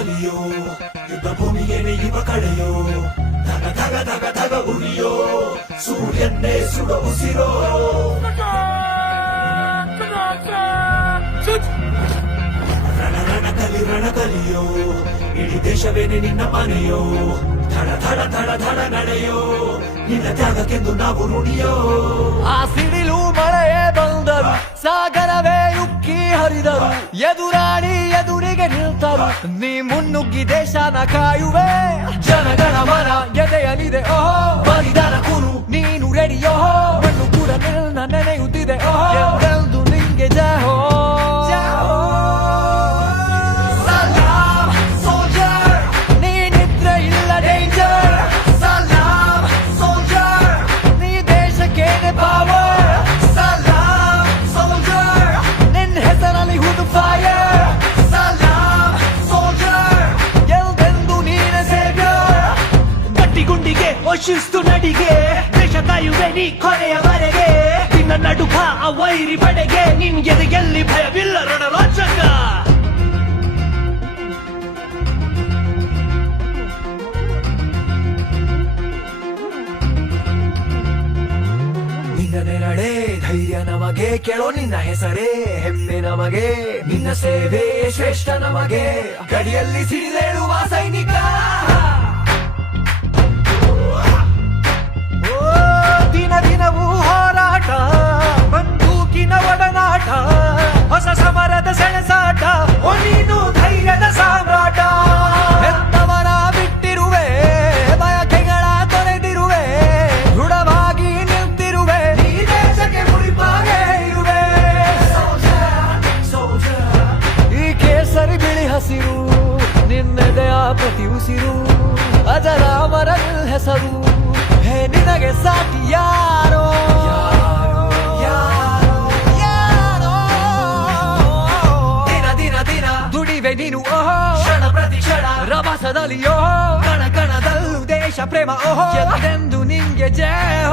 ಕಲಿಯೋ ಯುದ್ಧ ಭೂಮಿಗೆ ಯುವ ಕಳೆಯೋ, ಧಗ ಧಗ ಧಗ ಧಗ ಉರಿಯೋ, ಸೂರ್ಯನ್ನೇ ಸುಡ ಉಸಿರೋ. ಕಲಿ ರಣ ಕಲಿಯೋ ಇಡೀ ದೇಶವೇನೆ ನಿನ್ನ ಮನೆಯೋ ಧಡ ಧಡ ಧಡ ಧಡ ನಡೆಯೋ, ನಿನ್ನ ತ್ಯಾಗಕ್ಕೆಂದು ನಾವು ನುಡಿಯೋ ಆ ಸಿಡಿಲು ಮಳೆಯೇ ಬಂದರು, ಸಾಗರವೇ ಉಕ್ಕಿ ಹರಿದರು ನಿಲ್ತರು ನೀ ಮುನ್ನುಗ್ಗಿ ದೇಶನ ಕಾಯುವೆ. ಜನಗಣ ಮನ ಎದೆಯಲಿದೆ ಓಹೋ ನಡಿಗೆ ದೇಶ ಕಾಯುವೆ ನೀ ಕೊನೆಯವರೆಗೆ. ನಿನ್ನ ನಡುಕ ಆ ವೈರಿ ಪಡೆಗೆ ನಿನ್ಗೆ ಎಲ್ಲಿ ಭಯವಿಲ್ಲ ರಣರೋಚಕ. ನಡೆ ಧೈರ್ಯ ನಮಗೆ, ಕೇಳೋ ನಿನ್ನ ಹೆಸರೇ, ಹೆಮ್ಮೆ ನಮಗೆ. ನಿನ್ನ ಸೇವೆ ಶ್ರೇಷ್ಠ ನಮಗೆ. ಗಡಿಯಲ್ಲಿ ಸಿಡಿದೇಳುವ ಹಸಿರು ನಿನ್ನೆದೆಯ ಪ್ರತಿ ಉಸಿರು ಅಜರಾಮರ ಹೆಸರು. ಹೇ ನಿನಗೆ ಸಾಟಿ ಯಾರೋ? ದಿನ ದಿನ ದಿನ. ದುಡಿವೆ ನೀನು ಓಹೋ. ಕ್ಷಣ ಪ್ರತಿ ಕ್ಷಣ. ರಭಸದಲ್ಲಿ ಓಹೋ. ಕಣ ಕಣದಲ್ಲೂ ದೇಶ ಪ್ರೇಮ ಓಹೋ. ಎಂದೆಂದು ನಿಂಗೆ ಜಯ